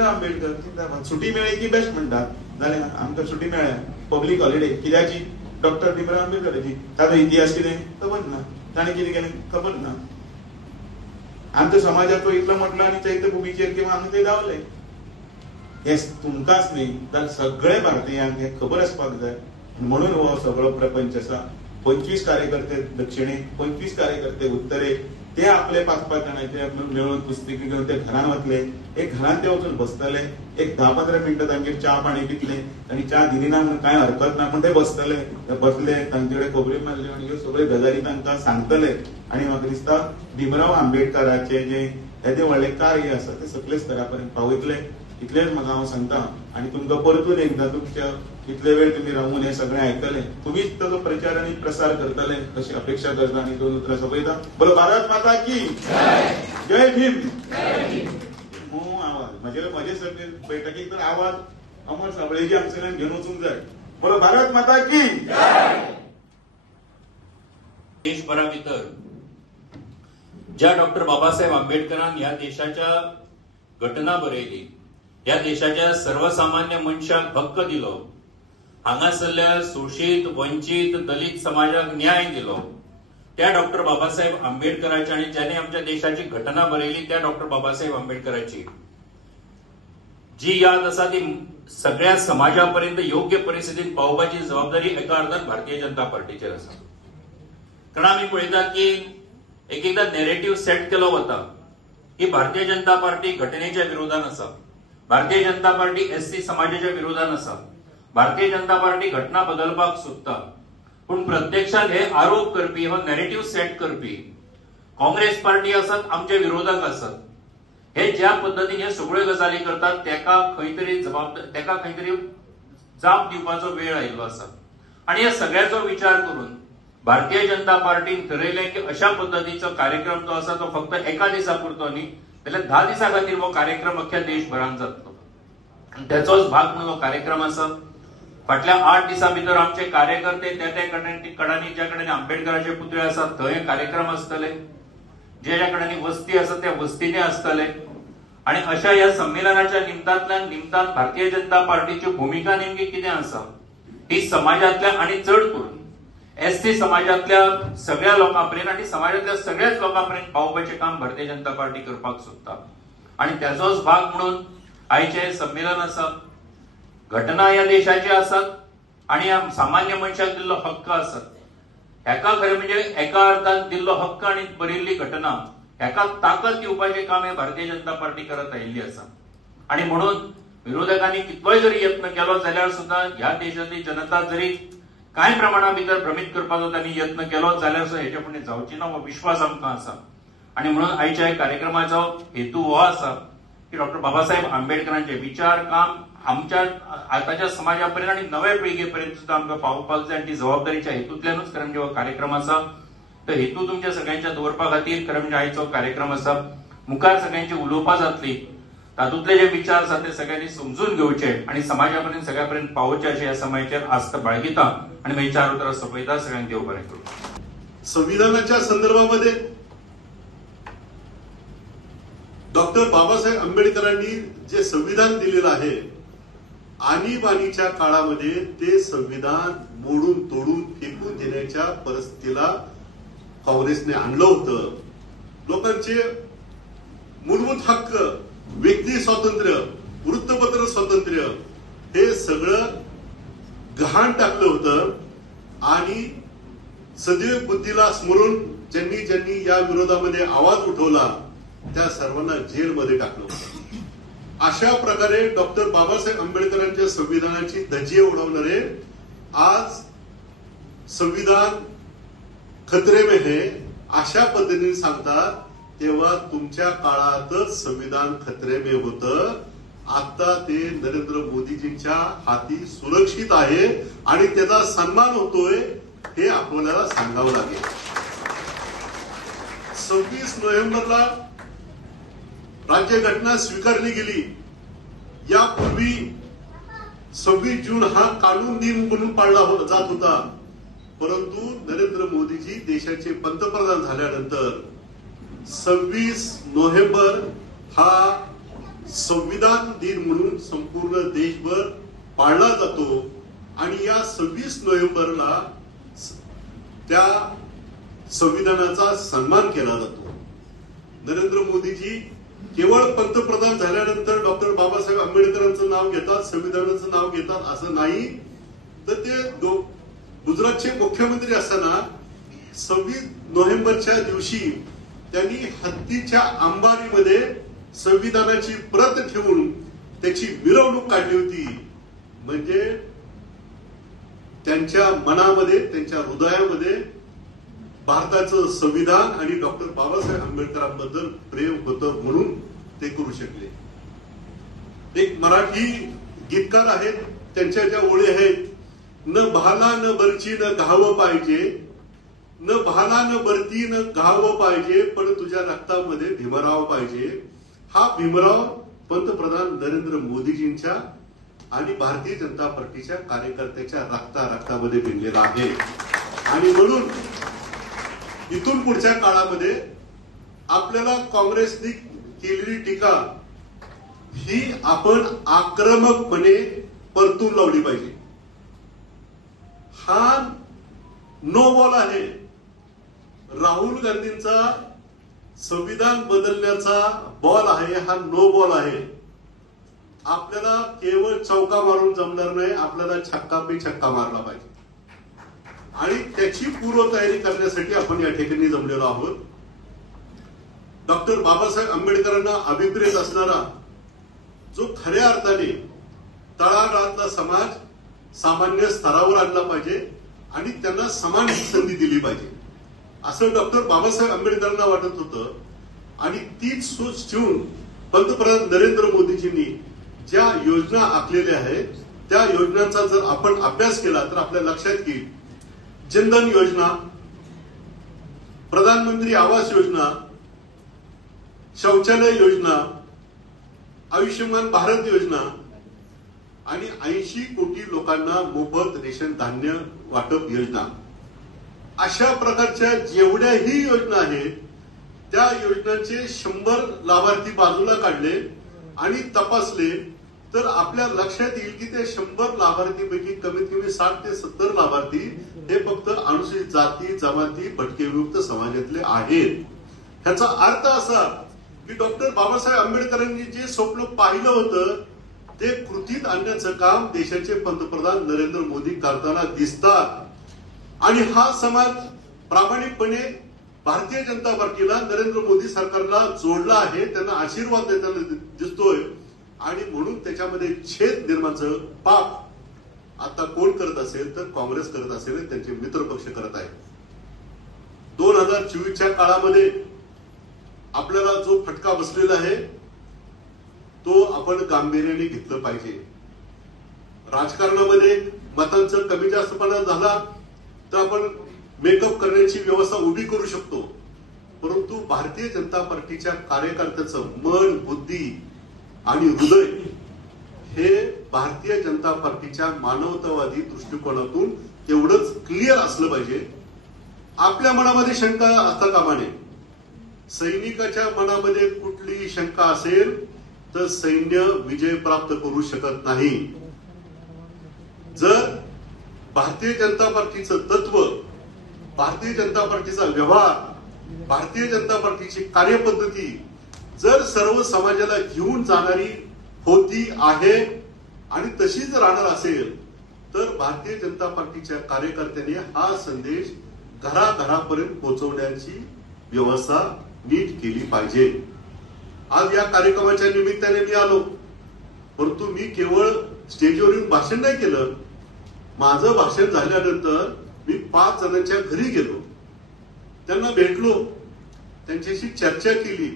भीमराव आंबेडकर जिंदाबाद. सुटी मेळ्ळी की बेस्ट म्हणटात जाल्यार आमकां सुटी मेळ्ळ्या पब्लीक हॉलिडे कित्याची डॉक्टर भीमराव आंबेडकराची. ताचो इतिहास कितें खबर ना, ताणें कितें केलें खबर ना. आमच्या समाजाचो इतलो म्हटलो आनी चैत्यभुमीचेर किंवा आमी थंय धांवले. हे तुमकांच न्ही तर सगळे भारतीयांक हे खबर आसपाक जाय. म्हणून हो सगळो प्रपंच आसा. 25 कार्यकर्ते दक्षिणेक, 25 कार्यकर्ते उत्तरेक, ते आपले 5-5 जणांचे मेळून पुस्तकी घेवन ते घरान वतले. एक घरान ते वचून बसतले, एक 10-15 मिनटां तांगेर च्या पाणी पितले. तांणी च्या दिली ना म्हणून कांय हरकत ना पण ते बसतले, तांचे कडेन खबरी मारल्यो आनी ह्यो सगळ्यो गजाली तांकां सांगतले. आनी म्हाका दिसता भीमराव आंबेडकराचे जे येदे व्हडले कार्य आसा ते सकले स्तरा पर्यंत पावयतले. इतलेच म्हाका हांव सांगता. आनी तुमकां परतून एकदां तुमच्या इतले वेळ तुम्ही राहून हे सगळे आयकले, तुम्हीच ताचो प्रचार आणि प्रसार करतले अशी अपेक्षा करता आणि दोन उतरां सोपयता. बोलो भारत माता की जय भीम. आवाज म्हजे सगळे बैठकीक तर आवाज अमर साबळेजी आमच्यान घेवन वचूंक जाय. बोलो भारत माता की. देशभरा भितर ज्या डॉक्टर बाबासाहेब आंबेडकरान ह्या देशाच्या घटना बरयली, ह्या देशाच्या सर्वसामान्य मनशाक हक्क दिलो, हांगासरल्या शोषित वंचित दलित समाजाक न्याय दिलो, त्या डॉक्टर बाबासाहेब आंबेडकराची आणि ज्याने आमच्या देशाची घटना बरयली त्या डॉक्टर बाबासाहेब आंबेडकराची जी याद आसा ती सगळ्या समाजापर्यंत योग्य परिस्थितीत पावपाची जबाबदारी एका अर्थान भारतीय जनता पार्टीचेर आसा. कारण आम्ही पळयतात की एकदा नॅरेटिव्ह सेट केलो वता की भारतीय जनता पार्टी घटनेच्या विरोधात आसा, भारतीय जनता पार्टी एससी समाजाच्या विरोधात आसा, भारतीय जनता पार्टी घटना बदलपाक सोदता. पण प्रत्यक्षात हे आरोप करपी, हो नॅरेटिव्ह सेट करपी काँग्रेस पार्टी आसात, आमच्या विरोधाक आसात. हे ज्या पद्धतीने हे सगळ्यो गजाली करतात तेका खंयतरी जाप दिवपाचो वेळ आयिल्लो आसा. आणि या सगळ्याचो विचार करून भारतीय जनता पार्टीन ठरयलें की अशा पद्धतीचो कार्यक्रम जो आसा तो फक्त एका दिसा पुरतो न्ही जाल्यार 10 दिसां खातीर हो कार्यक्रम अख्ख्या देशभरात जातलो. त्याचोच भाग म्हणून हो कार्यक्रम आसा. फाटल्या 8 दिसां भितर आमचे कार्यकर्ते त्या कडांनी ज्या कडेन आंबेडकराचे पुतळे आसात थंय कार्यक्रम आसतले, ज्या कडेन वस्ती आसा त्या वस्तीने आसतले. आणि अशा या संमेलनाच्या निमतान भारतीय जनता पार्टीची भूमिका नेमकी कितें आसा ही समाजातल्या आणि चड करून एसटी समाजातल्या सगळ्या लोकांपर्यंत आणि समाजातल्या सगळ्याच लोकांपर्यंत पावपाचें काम भारतीय जनता पार्टी करपाक सोदता. आणि त्याचोच भाग म्हणून आयचे संमेलन आसा. घटना या देशाची आसात आणि सामान्य मनशाक दिल्लो हक्क आसात. हेका खरें म्हणजे एका अर्थान दिल्लो हक्क आणि बरिल्ली घटना हेका ताकद दिवपाचें काम हे भारतीय जनता पार्टी करत आयिल्ली आसा. आणि म्हणून विरोधकांनी कितलोय जरी यत्न केलो जाल्यार सुद्धा ह्या देशातली जनता जरी कांय प्रमाणा भितर भ्रमित करपाचो त्यांनी यत्न केलो जाल्यार सुद्धा हेचे फुडें जावची ना हो विश्वास आमकां आसा. आणि म्हणून आयच्या ह्या कार्यक्रमाचो हेतू हो आसा की डॉक्टर बाबासाहेब आंबेडकरांचे विचार काम आमच्या आताच्या समाजापर्यंत आणि नव्या पिळगेपर्यंत सुद्धा आमकां पावोवपाक जाय. ती जबाबदारीच्या हेतूंतल्यानूच खरें म्हणजे हो कार्यक्रम आसा. तो हेतू तुमच्या सगळ्यांच्या दवरपा खातीर खरें म्हणजे आयचो कार्यक्रम आसा. मुखार सगळ्यांची उलोवपां जातली, तातूंतले जे विचार आसा ते सगळ्यांनी समजून घेवचे आणि समाजापर्यंत सगळ्यापर्यंत पावोवचे अशें ह्या समाजाचेर आस्त बाळगिता आणि मागीर 4 उतरां सोंपयता. सगळ्यांक देव बरें करूं. संविधानाच्या संदर्भामध्ये डॉक्टर बाबासाहेब आंबेडकरांनी जे संविधान दिलेलं आहे आणीबाणीच्या काळामध्ये ते संविधान मोडून तोडून फेकून देण्याच्या परिस्थितीला काँग्रेसने आणलं होतं. लोकांचे मूलभूत हक्क, व्यक्ती स्वातंत्र्य, वृत्तपत्र स्वातंत्र्य हे सगळं गहाण टाकलं होतं. आणि सदैव बुद्धीला स्मरून ज्यांनी ज्यांनी या विरोधामध्ये आवाज उठवला त्या सर्वांना जेलमध्ये टाकलं होतं. अशा प्रकारे डॉक्टर बाबासाहेब आंबेडकरांच्या संविधानाची धज्जी उडवणारे आज संविधान खतरे में है अशा पद्धतीने सांगतात. तेव्हा तुमच्या काळातच संविधान खतरे में होतं. आता ते नरेंद्र मोदीजींच्या हाती सुरक्षित आहे आणि त्याचा सन्मान होतोय हे आपल्याला सांगावं लागेल. 26 नोव्हेंबरला राज्यघटना स्वीकारली गेली. यापूर्वी 26 जून हा कानून दिन म्हणून पाळला जात होता. परंतु नरेंद्र मोदीजी देशाचे पंतप्रधान झाल्यानंतर 26 नोव्हेंबर हा संविधान दिन म्हणून संपूर्ण देशभर पाळला जातो आणि या 26 नोव्हेंबरला त्या संविधानाचा सन्मान केला जातो. नरेंद्र मोदीजी केवळ पंतप्रधान झाल्यानंतर डॉक्टर बाबासाहेब आंबेडकरांचं नाव घेतात, संविधानाचं नाव घेतात असं नाही, तर ते गुजरातचे मुख्यमंत्री असताना 26 नोव्हेंबरच्या दिवशी त्यांनी हत्तीच्या अंबारीमध्ये संविधानाची प्रत ठेवून त्याची मिरवणूक काढली होती. म्हणजे त्यांच्या मनामध्ये, त्यांच्या हृदयामध्ये भारताचं संविधान आणि डॉक्टर बाबासाहेब आंबेडकरांबद्दल प्रेम होतं म्हणून ते करू शकले. एक मराठी गीतकार आहेत, त्यांच्या ज्या ओळी आहेत, न भाला न बरची न घावं पाहिजे, न भाला न बरती न घावं पाहिजे, पण तुझ्या रक्तामध्ये भीमराव पाहिजे. हा भीमराव पंतप्रधान नरेंद्र मोदीजींच्या आणि भारतीय जनता पार्टीच्या कार्यकर्त्याच्या रक्तामध्ये भिनलेला आहे. आणि म्हणून इथून पुढच्या काळामध्ये आपल्याला काँग्रेसने केलेली टीका ही आपण आक्रमकपणे परतून लावली पाहिजे. हा नो बॉल आहे. राहुल गांधींचा संविधान बदलण्याचा बॉल आहे, हा नो बॉल आहे. आपल्याला केवळ चौका मारून जमणार नाही, आपल्याला छक्का पे छक्का मारला पाहिजे आणि त्याची पूर्वतयारी करण्यासाठी आपण या ठिकाणी जमलेलो आहोत. डॉक्टर बाबासाहेब आंबेडकरांना अभिप्रेत असणारा जो खऱ्या अर्थाने तळागाळातला समाज सामान्य स्तरावर आणला पाहिजे आणि त्यांना समान संधी दिली पाहिजे असं डॉक्टर बाबासाहेब आंबेडकरांना वाटत होतं. आणि तीच सोच ठेवून पंतप्रधान नरेंद्र मोदीजींनी ज्या योजना आखलेल्या आहेत त्या योजनांचा जर आपण अभ्यास केला तर आपल्या लक्षात येईल. जनधन योजना, प्रधानमंत्री आवास योजना, शौचालय योजना, आयुष्यमान भारत योजना आणि 80 कोटी लोकांना मोफत रेशन धान्य वाटप योजना, अशा प्रकारच्या जेवढ्याही योजना आहेत त्या योजनांचे 100 लाभार्थी बाजूला काढले आणि तपासले तर आपल्या लक्षात येईल की ते 100 लाभार्थीपैकी कमीत कमी 60 ते 70 लाभार्थी हे फक्त अनुसूचित जाती, जमाती, भटकेविमुक्त समाजातले आहेत. ह्याचा अर्थ असा की डॉक्टर बाबासाहेब आंबेडकरांनी जे स्वप्न पाहिलं होतं ते कृतीत आणण्याचं काम देशाचे पंतप्रधान नरेंद्र मोदी करताना दिसतात. आणि हा समाज प्रामाणिकपणे भारतीय जनता पार्टीला, नरेंद्र मोदी सरकारला जोडला आहे, त्यांना आशीर्वाद देताना दिसतोय. आणि म्हणून त्याच्यामध्ये छेद निर्माणचं पाप आता कोण करत असेल तर काँग्रेस करत असेल, त्यांचे मित्र पक्ष करत आहेत. 2024च्या काळामध्ये आपल्याला जो फटका बसलेला आहे तो आपण गांभीर्याने घेतलं पाहिजे. राजकारणामध्ये मतांचं कमी जास्तपणा झाला तर आपण मेकअप करण्याची व्यवस्था उभी करू शकतो, परंतु भारतीय जनता पार्टीच्या कार्यकर्त्याचं मन, बुद्धी आणि हृदय हे भारतीय जनता पार्टीच्या मानवतावादी दृष्टिकोनातून तेवढंच क्लिअर असलं पाहिजे. आपल्या मनामध्ये शंका असता कामा नये. सैनिकाच्या मनामध्ये कुठलीही शंका असेल तर सैन्य विजय प्राप्त करू शकत नाही. जर भारतीय जनता पार्टीचं तत्व, भारतीय जनता पार्टीचा व्यवहार, भारतीय जनता पार्टीची कार्यपद्धती जर सर्व समाजाला घेऊन जाणारी होती आहे आणि तशीच राहणार असेल तर भारतीय जनता पार्टीच्या कार्यकर्त्यांनी हा संदेश घराघरापर्यंत पोहोचवण्याची व्यवस्था नीट केली पाहिजे. आज या कार्यक्रमाच्या निमित्ताने मी आलो, परंतु मी केवळ स्टेजवर येऊन भाषण नाही केलं. माझं भाषण झाल्यानंतर मी 5 जणांच्या घरी गेलो, त्यांना भेटलो, त्यांच्याशी चर्चा केली,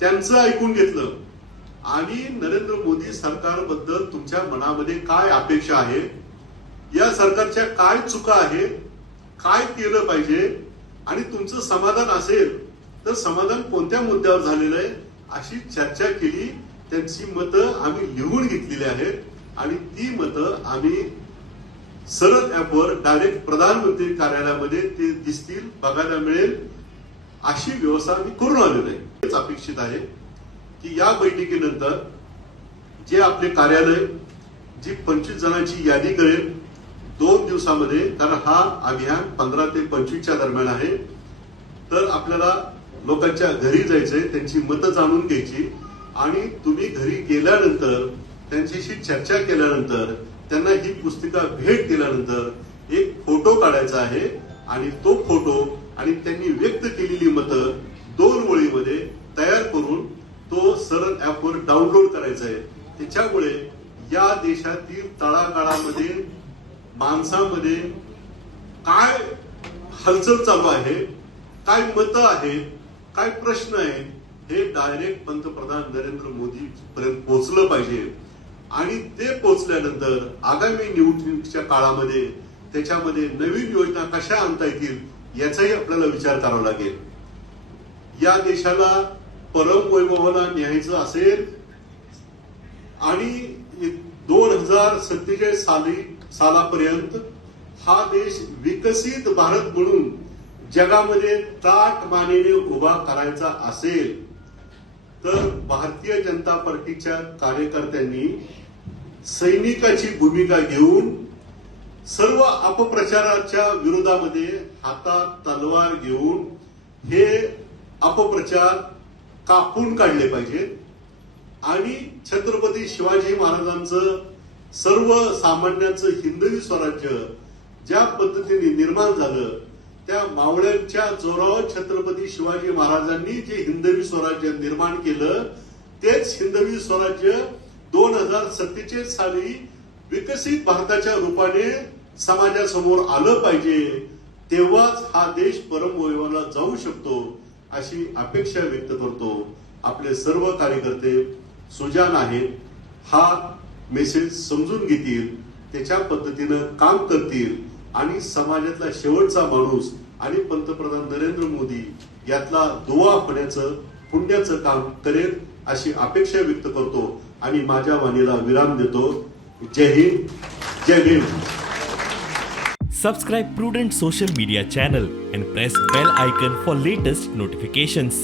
त्यांचं ऐकून घेतलं आणि नरेंद्र मोदी सरकारबद्दल तुमच्या मनामध्ये काय अपेक्षा आहे, या सरकारच्या काय चुका आहेत, काय केलं पाहिजे आणि तुमचं समाधान असेल तर समाधान कोणत्या मुद्द्यावर झालेलं आहे अशी चर्चा केली. त्यांची मतं आम्ही लिहून घेतलेली आहेत आणि ती मतं आम्ही सरळ ऍपवर डायरेक्ट प्रधानमंत्री कार्यालयामध्ये ते दिसतील, बघायला मिळेल अशी व्यवस्था आम्ही करून आलेलो आहे. हेच अपेक्षित आहे की या बैठकीनंतर जे आपले कार्यालय जी 25 जणांची यादी करेल 2 दिवसामध्ये, कारण हा अभियान 15 ते 25च्या दरम्यान आहे. तर आपल्याला लोकांच्या घरी जायचंय, त्यांची मतं जाणून घ्यायची आणि तुम्ही घरी गेल्यानंतर त्यांच्याशी चर्चा केल्यानंतर त्यांना ही पुस्तिका भेट दिल्यानंतर एक फोटो काढायचा आहे आणि तो फोटो आणि त्यांनी व्यक्त केलेली मतं 2 ओळीमध्ये तयार करून तो सरळ ऍपवर डाउनलोड करायचा आहे. त्याच्यामुळे या देशातील तळागाळामध्ये माणसामध्ये काय हालचाल चालू आहे, काय मतं आहेत, काय प्रश्न आहेत, हे डायरेक्ट पंतप्रधान नरेंद्र मोदी पर्यंत पोहोचलं पाहिजे. आणि ते पोहोचल्यानंतर आगामी निवडणुकीच्या काळामध्ये त्याच्यामध्ये नवीन योजना कशा आणता येतील याचाही आपल्याला विचार करावा लागेल. या देशाला परमवैभवाला न्यायचं असेल आणि 2047 सालापर्यंत हा देश विकसित भारत म्हणून जगामध्ये ताठ मानेने उभा करायचा असेल तर भारतीय जनता पार्टीच्या कार्यकर्त्यांनी सैनिकाची भूमिका घेऊन सर्व अपप्रचाराच्या विरोधामध्ये हातात तलवार घेऊन हे अपप्रचार कापून काढले पाहिजेत आणि छत्रपती शिवाजी महाराजांचं सर्वसामान्यांचं हिंदवी स्वराज्य ज्या पद्धतीने निर्माण झालं त्या मावळ्यांच्या जोरावर छत्रपती शिवाजी महाराजांनी जे हिंदवी स्वराज्य निर्माण केलं तेच हिंदवी स्वराज्य 2047 साली विकसित भारताच्या रूपाने समाजासमोर आलं पाहिजे. तेव्हाच हा देश परमवैभवाला जाऊ शकतो अशी अपेक्षा व्यक्त करतो. आपले सर्व कार्यकर्ते सुजाण आहेत, हा मेसेज समजून घेतील, त्याच्या पद्धतीनं काम करतील आणि समाजातला शेवटचा माणूस आणि पंतप्रधान नरेंद्र मोदी यातला दुवा होण्याचं पुण्याचं काम करेल अशी अपेक्षा व्यक्त करतो आणि माझ्या वाणीला विराम देतो. जय हिंद, जय Bhim. Subscribe Prudent social media channel and press bell icon for latest notifications.